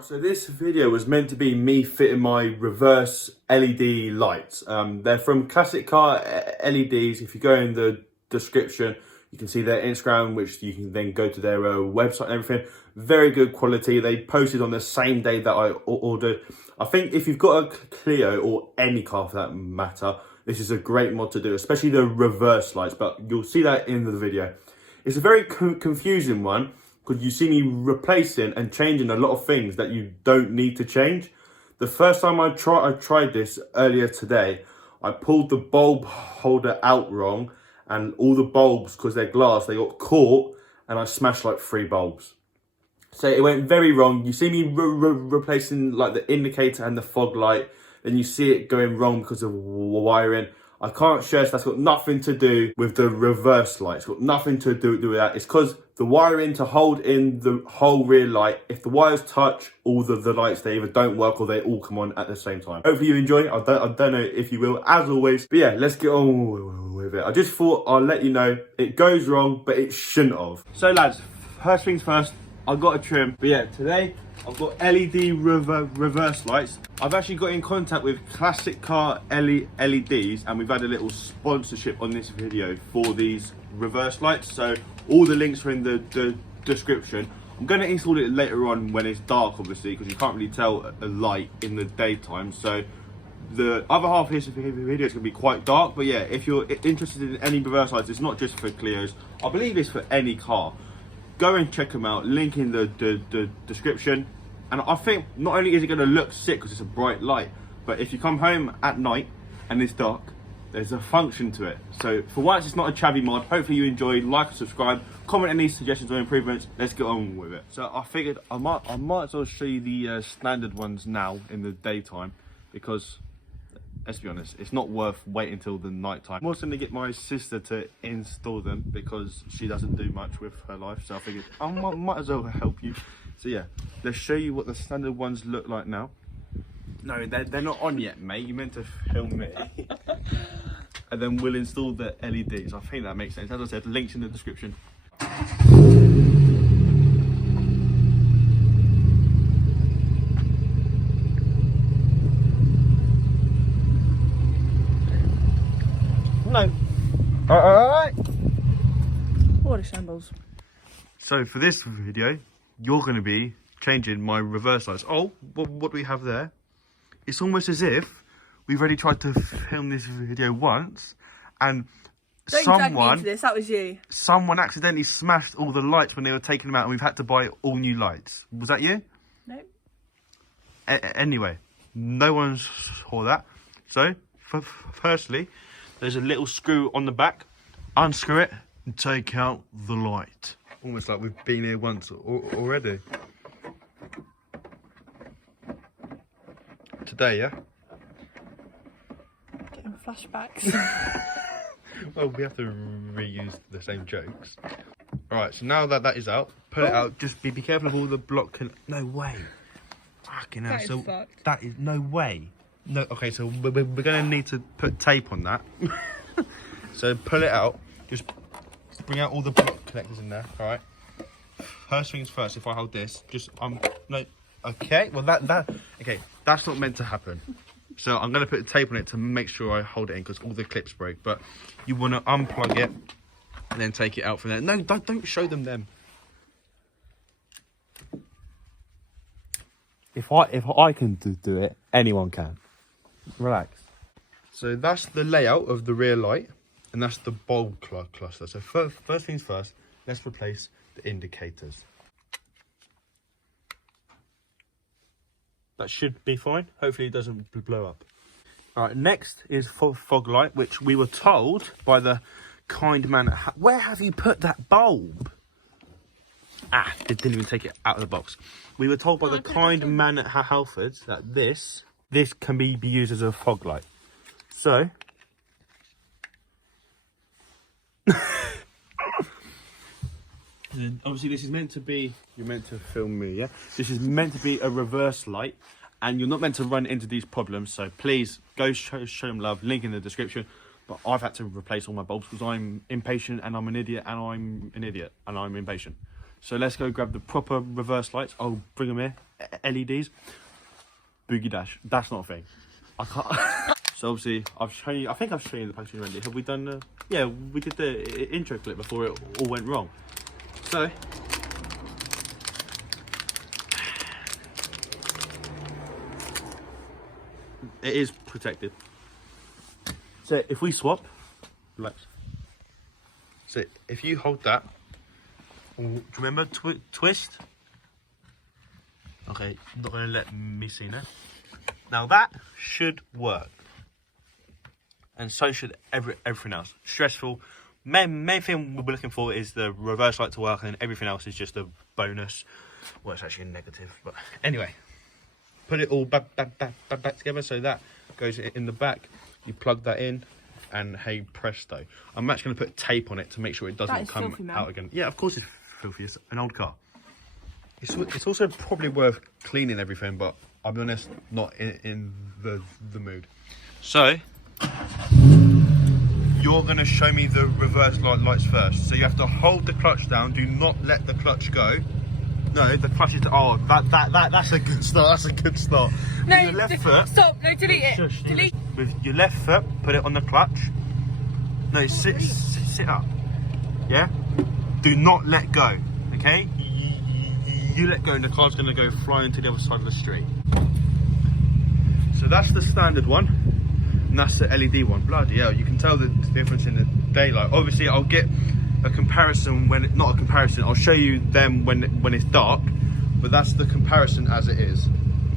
Right, so this video was meant to be me fitting my reverse LED lights. They're from Classic Car LEDs. If you go in the description, you can see their Instagram, which you can then go to their website and everything. Very good quality. They posted on the same day that I ordered. I think if you've got a Clio or any car for that matter, this is a great mod to do, especially the reverse lights, but you'll see that in the video. It's a very confusing one, because you see me replacing and changing a lot of things that you don't need to change. The first time I tried this earlier today, I pulled the bulb holder out wrong, and all the bulbs, because they're glass, they got caught, and I smashed like 3 bulbs. So it went very wrong. You see me replacing like the indicator and the fog light, then you see it going wrong because of wiring. I can't stress that's got nothing to do with the reverse light. It's got nothing to do with that. It's because the wiring to hold in the whole rear light, if the wires touch, all the lights, they either don't work or they all come on at the same time. Hopefully you enjoy it. I don't know if you will, as always. But yeah, let's get on with it. I just thought I'll let you know it goes wrong, but it shouldn't have. So lads, first things first, I got a trim. But yeah, today I've got LED reverse lights. I've actually got in contact with Classic Car LEDs, and we've had a little sponsorship on this video for these reverse lights. So all the links are in the description. I'm going to install it later on when it's dark, obviously, because you can't really tell a light in the daytime. So the other half of this video is going to be quite dark. But yeah, if you're interested in any reverse lights, it's not just for Clios. I believe it's for any car. Go and check them out, link in the description. And I think not only is it going to look sick because it's a bright light, but if you come home at night and it's dark, there's a function to it. So for once, it's not a chavvy mod. Hopefully you enjoyed. Like and subscribe, comment any suggestions or improvements. Let's get on with it. So I figured I might as well show you the standard ones now in the daytime, because let's be honest, it's not worth waiting until the night time. I'm also going to get my sister to install them because she doesn't do much with her life. So I figured I might as well help you. So yeah, let's show you what the standard ones look like now. No, they're not on yet, mate. You meant to film it. And then we'll install the LEDs. I think that makes sense. As I said, links in the description. No. Alright. What a shambles. So for this video, you're going to be changing my reverse lights. Oh, what do we have there? It's almost as if we've already tried to film this video once, and Don't drag me into this, that was you. Someone accidentally smashed all the lights when they were taking them out, and we've had to buy all new lights. Was that you? No. Anyway, no one saw that. So, firstly, there's a little screw on the back. Unscrew it and take out the light. Almost like we've been here once already. Today, yeah? Getting flashbacks. Well, we have to reuse the same jokes. Alright, so now that is out, pull it out. Just be careful of all the block. No way. Fucking hell. So fucked. that is no way. No. Okay, so we're going to need to put tape on that. So pull it out. Just bring out all the block connectors in there. All right. First things first. If I hold this, just no. Okay. Well, okay. That's not meant to happen. So I'm going to put tape on it to make sure I hold it in, because all the clips break. But you want to unplug it and then take it out from there. No, don't show them. If I can do it, anyone can. Relax. So that's the layout of the rear light, and that's the bulb cluster. So first things first, let's replace the indicators. That should be fine. Hopefully it doesn't blow up. All right, next is fog light, which we were told by the kind man. Where have you put that bulb? Ah, it didn't even take it out of the box. We were told by the kind man at Halfords that this can be used as a fog light. So, obviously this is meant to be, you're meant to film me, yeah? This is meant to be a reverse light, and you're not meant to run into these problems. So please go show them love, link in the description. But I've had to replace all my bulbs because I'm impatient and I'm an idiot and I'm impatient. So let's go grab the proper reverse lights. I'll bring them here LEDs. Boogie Dash. That's not a thing. I can't. So obviously, I've shown you. I think I've shown you the packaging already. Have we done the? Yeah, we did the intro clip before it all went wrong. So. It is protected. So if we swap, relax. So if you hold that, do you remember twist? Okay, not gonna let me see now. Now that should work, and so should everything else. Stressful. Main thing we're looking for is the reverse light to work, and everything else is just a bonus. Well, it's actually a negative, but anyway. Put it all back together, so that goes in the back. You plug that in, and hey presto. I'm actually going to put tape on it to make sure it doesn't come filthy, out again. Yeah, of course it's filthy. It's an old car. It's also probably worth cleaning everything, but I'll be honest, not in the mood. So you're going to show me the reverse lights first. So you have to hold the clutch down. Do not let the clutch go. No, the clutch is. Oh, that's a good start. That's a good start. No, with your left foot. Stop. No, delete it. Shush, delete. With your left foot, put it on the clutch. No, sit up. Yeah. Do not let go. Okay. You let go, and the car's going to go flying to the other side of the street. So that's the standard one, and that's the LED one. Bloody hell! You can tell the difference in the daylight. Obviously, I'll get a comparison when not a comparison. I'll show you them when it's dark, but that's the comparison as it is.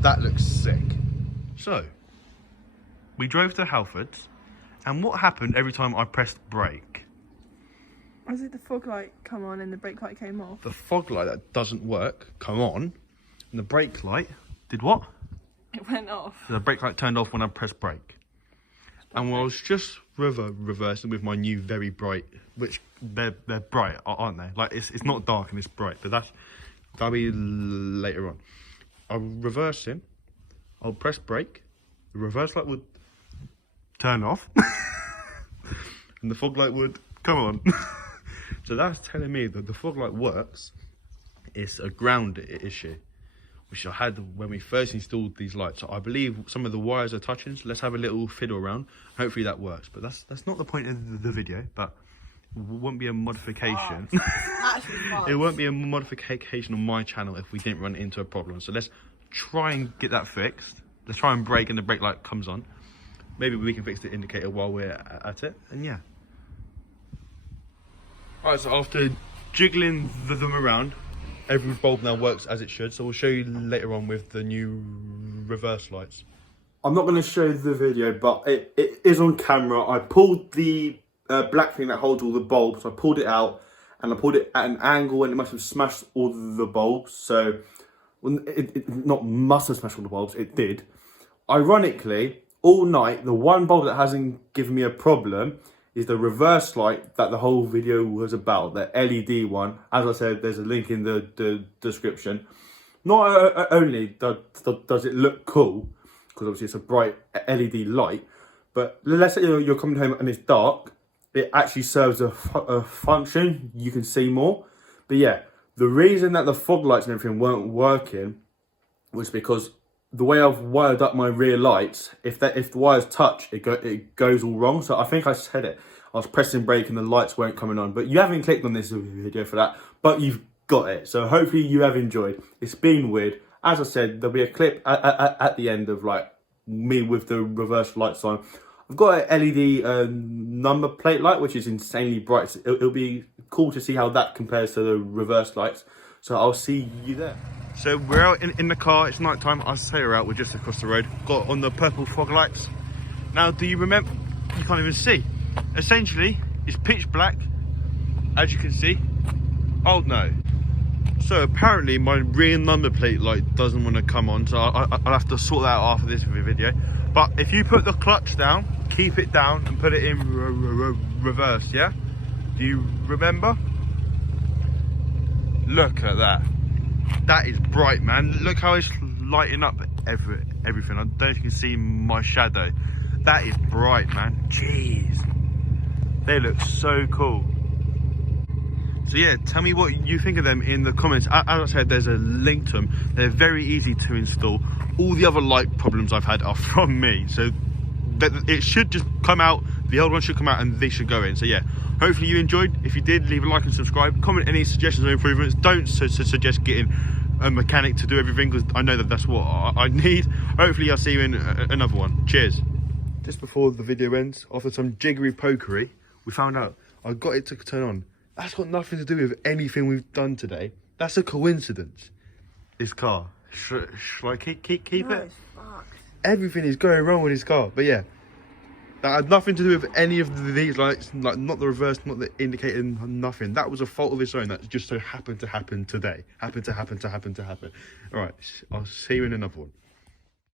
That looks sick. So we drove to Halfords, and what happened every time I pressed brake? Was it the fog light come on and the brake light came off? The fog light that doesn't work come on, and the brake light did what? It went off. The brake light turned off when I pressed brake. And I was just reversing with my new very bright, which they're bright, aren't they? Like it's not dark and it's bright, but that'll be later on. I'll reverse in, I'll press brake, the reverse light would turn off, and the fog light would come on. So that's telling me that the fog light works. It's a ground issue, which I had when we first installed these lights. So I believe some of the wires are touching, so let's have a little fiddle around. Hopefully that works, but that's not the point of the video, but it won't be a modification. It won't be a modification on my channel if we didn't run into a problem. So let's try and get that fixed. Let's try and brake and the brake light comes on. Maybe we can fix the indicator while we're at it, and yeah. Alright, so after jiggling them around, every bulb now works as it should, so we'll show you later on with the new reverse lights. I'm not going to show the video, but it is on camera. I pulled the black thing that holds all the bulbs, I pulled it out, and I pulled it at an angle, and it must have smashed all the bulbs. So, it not must have smashed all the bulbs, it did. Ironically, all night, the one bulb that hasn't given me a problem is the reverse light that the whole video was about, the LED one. As I said, there's a link in the description. Not only does it look cool, because obviously it's a bright LED light, but let's say you're coming home and it's dark, it actually serves a function. You can see more. But yeah, the reason that the fog lights and everything weren't working was because the way I've wired up my rear lights, if the wires touch, it goes all wrong. So I think I said it. I was pressing brake and the lights weren't coming on. But you haven't clicked on this video for that, but you've got it. So hopefully you have enjoyed. It's been weird. As I said, there'll be a clip at the end of like me with the reverse lights on. I've got an LED number plate light, which is insanely bright. So it'll be cool to see how that compares to the reverse lights. So I'll see you there. So we're out in the car, it's night time. I'll say we're out, we're just across the road. Got on the purple fog lights. Now, do you remember? You can't even see. Essentially, it's pitch black, as you can see. Oh no. So apparently my rear number plate light doesn't want to come on, so I'll have to sort that out after this video. But if you put the clutch down, keep it down and put it in reverse, yeah? Do you remember? Look at that. That is bright, man. Look how it's lighting up everything. I don't know if you can see my shadow. That is bright, man. Jeez. They look so cool. So yeah, tell me what you think of them in the comments. As I said, there's a link to them. They're very easy to install. All the other light problems I've had are from me. So it should just come out. The old one should come out and they should go in. So yeah, hopefully you enjoyed. If you did, leave a like and subscribe. Comment any suggestions or improvements. Don't suggest getting a mechanic to do everything, because I know that that's what I need. Hopefully I'll see you in another one. Cheers. Just before the video ends, after some jiggery pokery, we found out I got it to turn on. That's got nothing to do with anything we've done today. That's a coincidence. This car. Should I keep No, it? it's fucked. Everything is going wrong with this car. But yeah, that had nothing to do with any of these lights. Like, not the reverse, not the indicator, nothing. That was a fault of its own. That just so happened to happen today. Happened to happen. All right, I'll see you in another one.